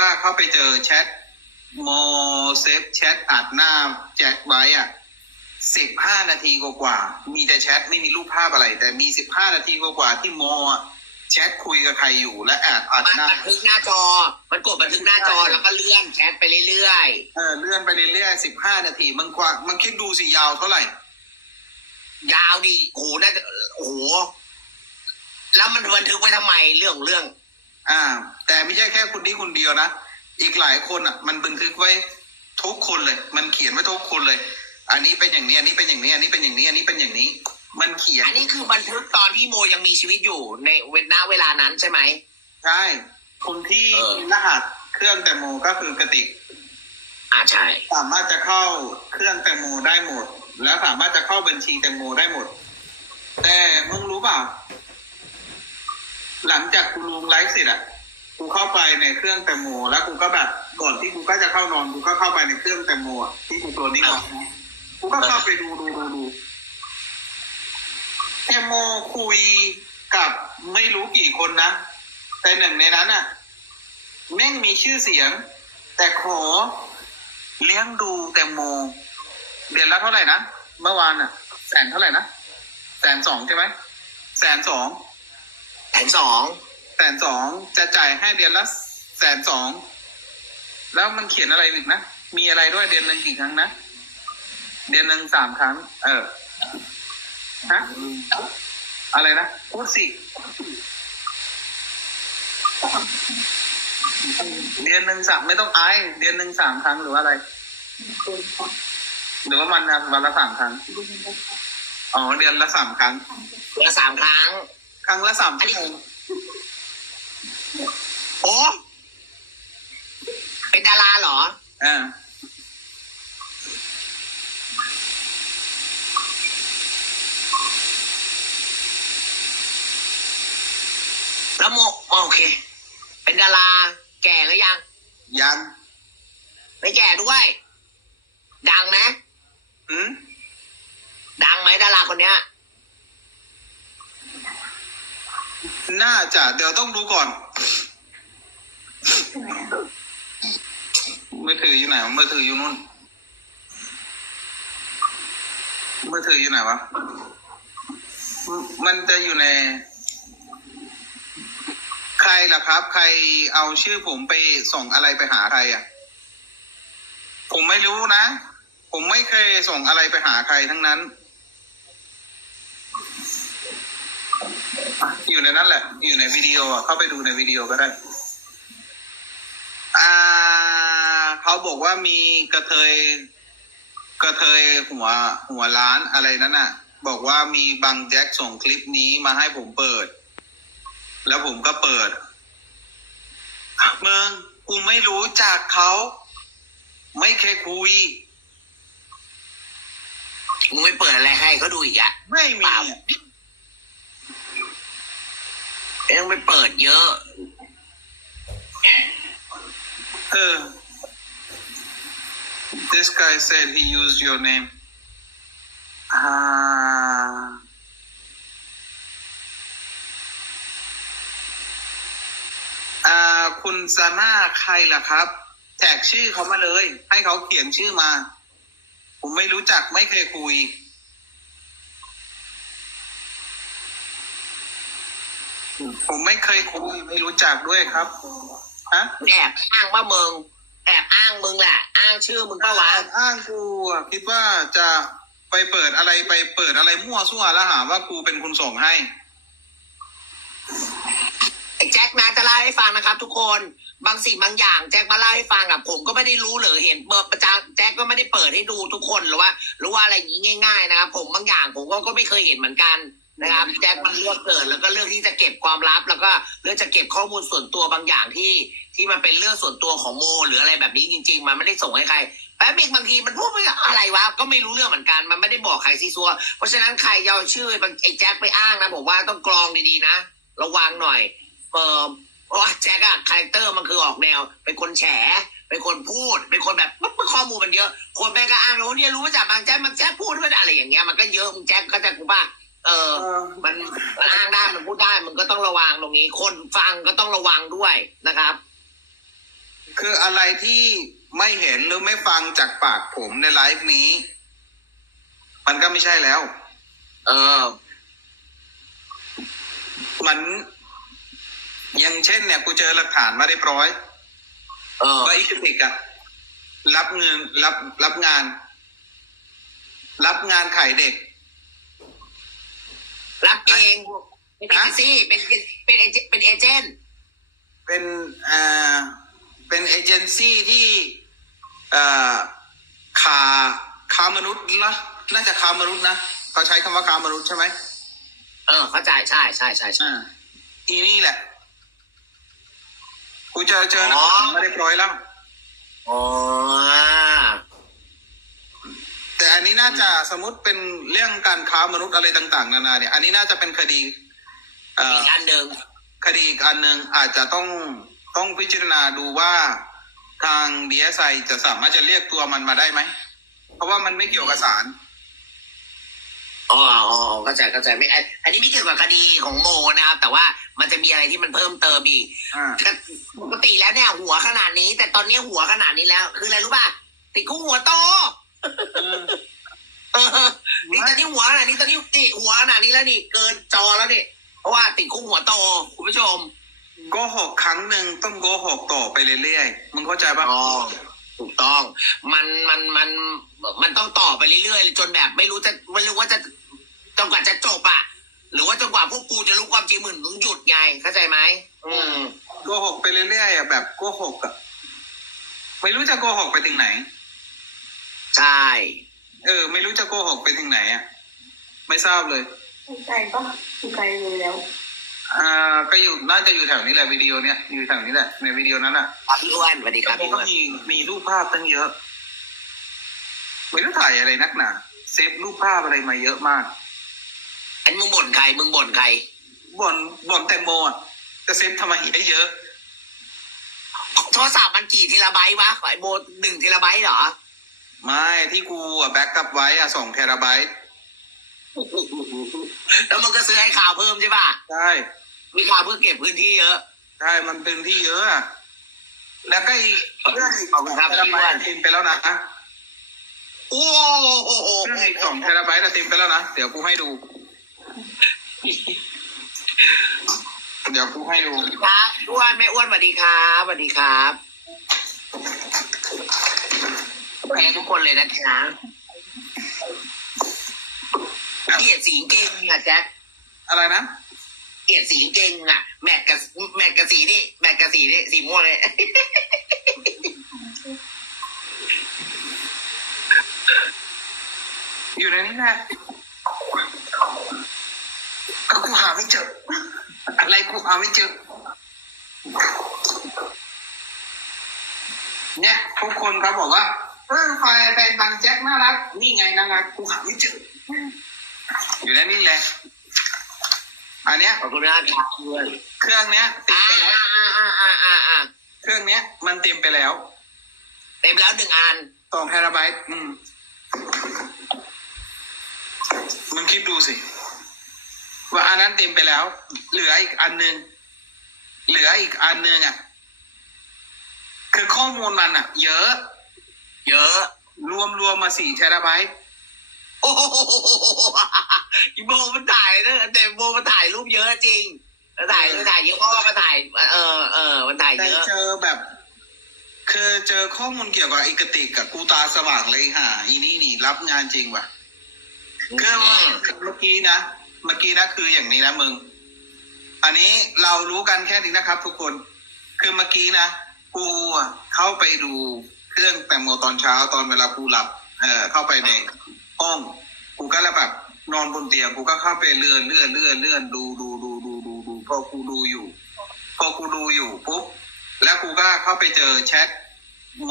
ก็เข้าไปเจอแชทโมเซฟแชทอัดหน้าแจ็คไว้อะสิบห้านาทีกว่าๆมีแต่แชทไม่มีรูปภาพอะไร แต่มีสิบห้านาทีกว่าๆที่โมอะแชทคุยกับใครอยู่และอัดอัดมันหน้าบันทึกหน้าจอ มันกดบันทึกหน้าจอแล้วก็เลื่อนแชทไปเรื่อยเออเลื่อนไปเรื่อยๆสิบห้านาทีมันกว่ามันคิดดูสิยาวเท่าไหร่ ๆ ยาวดิโอ้โหน่าจะโอ้โหแล้วมันบันทึกไว้ทำไมเรื่องของเรื่อง อ่า แต่ไม่ใช่แค่คนนี้คนเดียวนะ อีกหลายคนอะ มันบันทึกไว้ทุกคนเลย มันเขียนไว้ทุกคนเลย อันนี้เป็นอย่างนี้ อันนี้เป็นอย่างนี้ อันนี้เป็นอย่างนี้ อันนี้เป็นอย่างนี้ มันเขียน อันนี้คือบันทึกตอนที่โมยังมีชีวิตอยู่ในเวลาเวลานั้นใช่ไหม ใช่ คนที่เออมีรหัสเครื่องแตงโมก็คือกระติก อ่าใช่ สามารถจะเข้าเครื่องแตงโมได้หมด แล้วสามารถจะเข้าบัญชีแตงโมได้หมด แต่มึงรู้เปล่า หลังจากกูลงไลฟ์เสร็จอะกูเข้าไปในเครื่องแตงโมแล้วกูก็แบบก่อนที่กูก็จะเข้านอนกูก็เข้าไปในเครื่องแตงโมที่กูตัวนี้ก่อนกูก็เข้าไปดูดูดูดูแตงโมคุยกับไม่รู้กี่คนนะแต่หนึ่งในนั้นอะแม่งมีชื่อเสียง แต่ขอเลี้ยงดูแตงโมเดือนละเท่าไหร่นะเมื่อวานอะ แสนเท่าไหร่นะแสนสองใช่ไหมแสนสอง นสองแสนสองจะจ่ายให้เดือนละแสนสองแล้วมันเขียนอะไรอีกนะ มีอะไรด้วยเดือนหนึ่งกี่ครั้งนะ เดือนหนึ่งสามครั้ง เออฮะอะไรนะพูดสิเดือนหนึ่งสามไม่ต้องอายเดือนหนึ่งสามครั้งหรือว่าอะไร หรือว่ามันนะวันละสามครั้ง อ๋อ เดือนละสามครั้งเหลือสามครั้ง ครั้งละสามชั่วโมงโอ้เป็นดาราเหรออ่าแล้วโมโอเค เป็นดาราแก่หรือยัง ยัง ไม่แก่ด้วย ดังไหมอืมดังไหมดาราคนเนี้ย น่าจะเดี๋ยวต้องดูก่อน มือถืออยู่ไหนวะมือถืออยู่นู่นมือถืออยู่ไหนวะมมันจะอยู่ใน ใครล่ะครับ ใครเอาชื่อผมไปส่งอะไรไปหาใครอะ ผมไม่รู้นะ ผมไม่เคยส่งอะไรไปหาใครทั้งนั้น อะอยู่ในนั้นแหละ อยู่ในวิดีโออะเข้าไปดูในวิดีโอก็ได้ อ่า เขาบอกว่ามีกระเทย กระเทยหัวหัวล้านอะไรนั้นน่ะ บอกว่ามีบางแจ็คส่งคลิปนี้มาให้ผมเปิด แล้วผมก็เปิดเมืองกูไม่รู้จักเขา ไม่เคยคุยมึงไม่เปิดอะไรให้เขาดูอีกอะไม่เปมีล่าอะเองไม่เปิดเยอะ เออ this guy said he used your name อ่า อ่า คุณซาน่าใครล่ะครับ แท็กชื่อเขามาเลย ให้เขาเขียนชื่อมา ผมไม่รู้จักไม่เคยคุย ผมไม่เคยคุยไม่รู้จักด้วยครับฮะแอบอ้างว่ามึงแอบอ้างมึงแหละอ้างชื่อมึงปะวะอ้างกูอะคิดว่าจะไปเปิดอะไรไปเปิดอะไรมั่วซั่วแล้วหาว่ากูเป็นคนส่งให้ไอ้แจ็คนะจะเล่าให้ฟังนะครับ ทุกคนบางสิ่งบางอย่างแจ็คมาเล่าให้ฟังอะผมก็ไม่ได้รู้หรือเห็นเปิดประจานแจ็คก็ไม่ได้เปิดให้ดูทุกคนหรือว่าหรือว่าอะไรอย่างนี้ง่าย ๆ นะครับผมบางอย่างผมก็ก็ไม่เคยเห็นเหมือนกัน นะครับแจ็คมันเลือกเกิดแล้วก็เลือกที่จะเก็บความลับ แล้วก็เลือกจะเก็บข้อมูลส่วนตัวบางอย่างที่ที่มันเป็นเรื่องส่วนตัวของโม หรืออะไรแบบนี้จริง ๆ มันไม่ได้ส่งให้ใครแป๊บนึงบางทีมันพูดไม่อะไรวะก็ไม่รู้เรื่องเหมือนกัน มันไม่ได้บอกใครซีซัว เพราะฉะนั้นใครเอาชื่อไอ้แจ็คไปอ้างนะผมว่าต้องกรองดีๆนะ ระวังหน่อยเออเพราะว่าแจ็คอะคาแรคเตอร์มันคือออกแนว เป็นคนแฉเป็นคนพูด เป็นคนแบบปุ๊บข้อมูลมันเยอะ คนแม่ก็อ้างว่าเนี่ยรู้มาจากบางแจ็คบางแจ็คพูดด้วยอะไรอย่างเงี้ยมันก็เยอะมึงแจ็คก็จะกูว่า เออ มันมันอ้างได้มันพูดได้มันก็ต้องระวังตรงนี้ คนฟังก็ต้องระวังด้วยนะครับ คืออะไรที่ไม่เห็นหรือไม่ฟังจากปากผมในไลฟ์นี้ มันก็ไม่ใช่แล้ว เออ มันอย่างเช่นเนี่ยกูเจอหลักฐานมาเรียบร้อย เออว่าอีกติกอะรับเงินรับรับงาน รับงานขายเด็ก รับเองเป็นเอเจนซี่เป็นเป็นเอเจเป็นเอเจนต์เป็นอ่าเป็นเอเจนซี่ที่เอ่อค้าค้ามนุษย์ละน่าจะค้ามนุษย์นะเขาใช้คำว่าค้ามนุษย์ใช่ไหมเออเข้าใจใช่ใช่ใช่ใช่ อ่าอีนี่แหละกูเจอเจอหลักฐานมาเรียบร้อยแล้ว อ๋อแต่ อันนี้น่าจะสมมติเป็นเรื่องการค้ามนุษย์อะไรต่าง ๆ นานาเนี่ย อันนี้น่าจะเป็นคดีเอ่อีอกอันหนึ่งคดีอีกอันหนึ่งอาจจะต้องต้องพิจารณาดูว่าทางดีเอสไอจะสามารถจะเรียกตัวมันมาได้ไหม เพราะว่ามันไม่เกี่ยวกับสารอ๋ออ๋อเข้าใจเข้าใจไม่อันอันนี้ไม่เกี่ยวกับคดีของโมนะครับ แต่ว่ามันจะมีอะไรที่มันเพิ่มเติมอีก อ่า ปกติแล้วเนี่ยหัวขนาดนี้ แต่ตอนนี้หัวขนาดนี้แล้ว คืออะไรรู้ป่ะติดคุกหัวโต เออนี่ตอนนี้หัวขนาดนี้ตอนนี้นี่หัวขนาดนี้แล้วนี่เกินจอแล้วนี่เพราะว่าติดคุกหัวโตคุณผู้ชมโกหกครั้งหนึ่งต้องโกหกต่อไปเรื่อยๆมึงเข้าใจปะอ๋อถูกต้อง มันมันมันมันต้องต่อไปเรื่อยๆจนแบบไม่รู้จะไม่รู้ว่าจะจนกว่าจะจบอะหรือว่าจนกว่าพวกกูจะรู้ความจริงมึงต้องหยุดไงเข้าใจไหมอืมโกหกไปเรื่อยๆอะแบบโกหกอะไม่รู้จะโกหกไปถึงไหน ใช่ เออ ไม่รู้จะโกหกไปถึงไหนอะ ไม่ทราบเลยถูกใจปะถูกใจเลยแล้ว อ่า ก็อยู่น่าจะอยู่แถวนี้แหละวิดีโอเนี้ยอยู่แถวนี้แหละในวิดีโอนั้นอะครับพี่อ้วนสวัสดีครับพี่ก็อ้วนมีมีรูปภาพตั้งเยอะ ไม่รู้ถ่ายอะไรนักหนาเซฟรูปภาพอะไรมาเยอะมากอันมึงบ่นใครมึงบ่นใครบ่นบ่นแตงโมอะจะเซฟทำไมเยอะ โทรศัพท์มันกี่เทราไบต์วะไอโบหนึ่งเทราไบต์เหรอ ไม่ที่กูอะแบ็กกลับไว้อะสองเทราไบต์แล้วมึงก็ซื้อให้ข่าวเพิ่มใช่ป่ะใช่มีข่าวเพื่อเก็บพื้นที่เยอะใช่มันเป็นที่เยอะอะแล้วก็อีกเรื่องอีกขอบคุณครับเทราไบต์อะเต็มไปแล้วนะโอ้โหเรื่องอีกสองเทราไบต์อะเต็มไปแล้วนะเดี๋ยวกูให้ดู เดี๋ยวกูให้ดูครับอ้วนแม่อ้วนสวัสดีครับสวัสดีครับ โอเคทุกคนเลยนะคะเกลียดสีเก่งอะแจ็คอะไรนะเกลียดสีเก่งอะ แมทกับแมทกับสีนี่แมทกับสีนี่สีม่วงเลย อยู่ในนี้แหละก็กูหาไม่เจอ อะไรกูหาไม่เจอ เนี่ยทุกคนเขาบอกว่า เออไฟแฟนบางแจ็คน่ารัก นี่ไงน่ารักกูหาไม่เจออยู่ในนี้แหละอันเนี้ยขอบคุณมากครับเพื่อนเครื่องเนี้ยเต็มอ่าไปแล้วอ่าอ่าอ่าอ่าอ่าเครื่องเนี้ย มันเต็มไปแล้ว เต็มแล้วหนึ่งอันสองเทราไบต์อืมมึงคิดดูสิ ว่าอันนั้นเต็มไปแล้ว เหลืออีกอันหนึ่งเหลืออีกอันหนึ่งอะ คือข้อมูลมันอะ เยอะ เยอะ รวมรวมมาสี่เทราไบต์โอ้โหอีโบมันถ่ายนะแต่โบมันถ่ายรูปเยอะจริงมันถ่ายมันถ่ายเยอะเพราะว่ามันถ่าย เออเออมันถ่ายแต่เยอะเจอแบบ คือเจอข้อมูลเกี่ยวกับอีกติกกับกูตาสว่างเลยห่าอีนี่นี่ รับงานจริงว่ะคือเมื่อกี้นะเมื่อกี้นะคืออย่างนี้นะมึง อันนี้เรารู้กันแค่นี้นะครับ ทุกคน คือเมื่อกี้นะกูอะเข้าไปดู เครื่องแตงโมตอนเช้าตอนเวลากูหลับเอ่อเข้าไปในห้องกูก็แล้วแบบนอนบนเตียงกูก็เข้าไปเลื่อนเลื่อนเลื่อนเลื่อนดูดูดูดูดูดูพอกูดูอยู่ พอกูดูอยู่ปุ๊บแล้วกูก็เข้าไปเจอแชทโม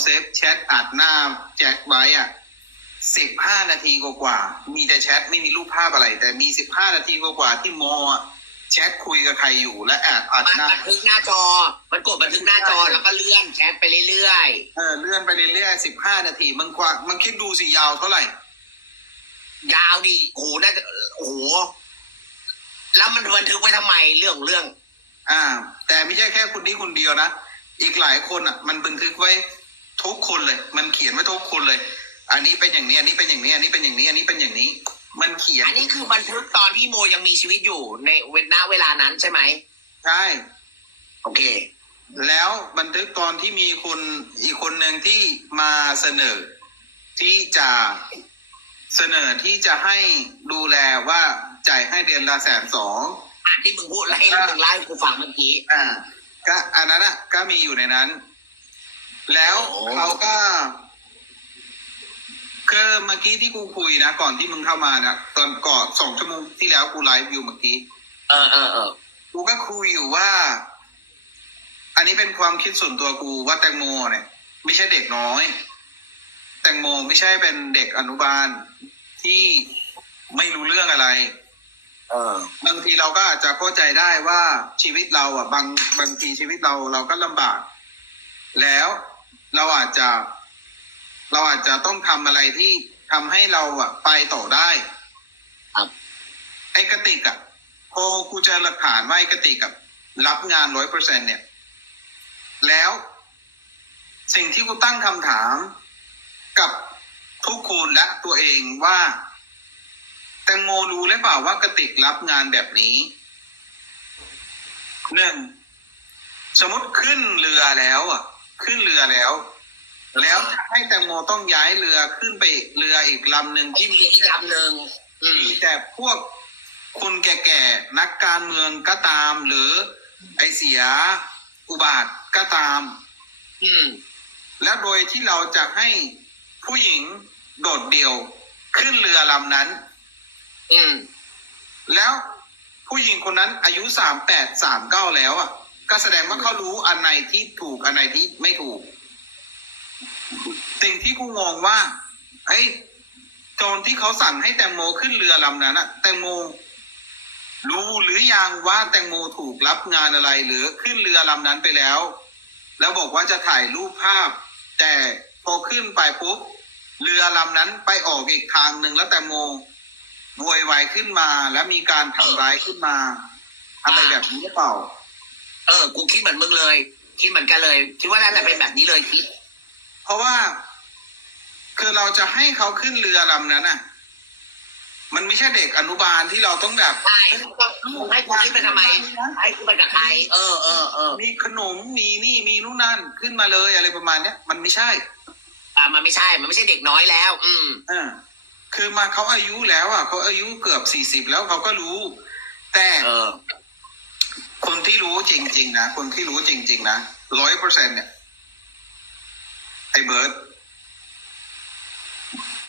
เซฟแชทอัดหน้าแจ็คไว้อะสิบห้านาทีกว่าๆมีแต่แชทไม่มีรูปภาพอะไร แต่มีสิบห้านาทีกว่าๆที่โมอะ ทคุยกับใครอยู่และแอบอัดมันหน้าบันทึกหน้าจอ มันกดบันทึกหน้าจอแล้วก็เลื่อนแชทไปเรื่อยเออเลื่อนไปเรื่อยๆสิบห้านาที มันกว่ามันคิดดูสิยาวเท่าไหร่ ๆ ยาวดีโอ้โหน่าจะโอ้โห แล้วมันบันทึกไว้ทำไมเรื่องเรื่อง อ่า แต่ไม่ใช่แค่คนนี้คนเดียวนะ อีกหลายคนอะ มันบันทึกไว้ทุกคนเลย มันเขียนไว้ทุกคนเลย อันนี้เป็นอย่างนี้ อันนี้เป็นอย่างนี้ อันนี้เป็นอย่างนี้ อันนี้เป็นอย่างนี้ มันเขียนอันนี้คือบันทึกตอนที่โมยังมีชีวิตอยู่ในเวลาเวลานั้นใช่ไหมใช่โอเค แล้วบันทึกตอนที่มีคนอีกคนหนึ่งที่มาเสนอ ที่จะเสนอที่จะให้ดูแลว่าจ่ายให้เดือนละแสนสองอะที่มึงพูดแล้วให้มึงเล่าให้กูฟังเมื่อกี้อ่าก็อันนั้นอะก็มีอยู่ในนั้น แล้วโอ้เขาก็ คือเมื่อกี้ที่กูคุยนะ ก่อนที่มึงเข้ามานะตอนก่อนสองชั่วโมงที่แล้วกูไลฟ์อยู่เมื่อกี้เออเออเออกูก็คุยอยู่ว่า อันนี้เป็นความคิดส่วนตัวกูว่าแตงโมเนี่ย ไม่ใช่เด็กน้อย แตงโมไม่ใช่เป็นเด็กอนุบาลที่ไม่รู้เรื่องอะไร เออบางทีเราก็อาจจะเข้าใจได้ว่าชีวิตเราอะ บางบางทีชีวิตเราเราก็ลำบาก แล้วเราอาจจะ เราอาจจะต้องทำอะไรที่ทำให้เราอะไปต่อได้ ครับไอ้กระติกอะพอกูเจอหลักฐานว่าไอ้กระติกอะรับงานร้อยเปอร์เซ็นเนี่ย แล้ว สิ่งที่กูตั้งคำถามกับทุกคนและตัวเองว่า แตงโมรู้หรือเปล่าว่ากระติกรับงานแบบนี้หนึ่งสมมติขึ้นเรือแล้วอะ ขึ้นเรือแล้ว แล้วจะให้แตงโมต้องย้ายเรือขึ้นไปเรืออีกลำหนึ่งที่ที่มีมีอีกลำหนึ่งอืมมีแต่พวกคนแก่ๆนักการเมืองก็ตาม หรือไอเสียอุบาทก็ตาม อืม แล้วโดยที่เราจะให้ผู้หญิงโดดเดี่ยวขึ้นเรือลำนั้น อืม แล้วผู้หญิงคนนั้นอายุสามแปดสามเก้าแล้วอะ ก็แสดงว่าเขารู้อันไหนที่ถูกอันไหนที่ไม่ถูก สิ่งที่กูงงว่าเฮ้ยตอนที่เขาสั่งให้แตงโมขึ้นเรือลำนั้นอะแตงโม รู้หรือยังว่าแตงโมถูกรับงานอะไรหรือขึ้นเรือลำนั้นไปแล้ว แล้วบอกว่าจะถ่ายรูปภาพ แต่พอขึ้นไปปุ๊บเรือลำนั้นไปออกอีกทางหนึ่งแล้วแตงโมโวยวายขึ้นมาแล้วมีการทำร้ายขึ้นมา อะไรแบบนี้หรือเปล่า เออ กูคิดเหมือนมึงเลย คิดเหมือนกันเลย คิดว่าน่าจะเป็นแบบนี้เลยคิด เพราะว่า คือเราจะให้เขาขึ้นเรือลำนั้นอะ มันไม่ใช่เด็กอนุบาลที่เราต้องแบบใช่มึงให้กูคิดไปทำไมให้กูไปกับใครเออเออเออมีขนมมีนี่มีนู่นนั่นขึ้นมาเลยอะไรประมาณเนี้ยมันไม่ใช่ อ่ามันไม่ใช่ มันไม่ใช่เด็กน้อยแล้ว อืมอ่าคือมาเขาอายุแล้วอะเขาอายุเกือบสี่สิบแล้วเขาก็รู้ แต่เออคนที่รู้จริง ๆ นะคนที่รู้จริง ๆ นะร้อยเปอร์เซ็นเนี่ยไอ้เบิร์ด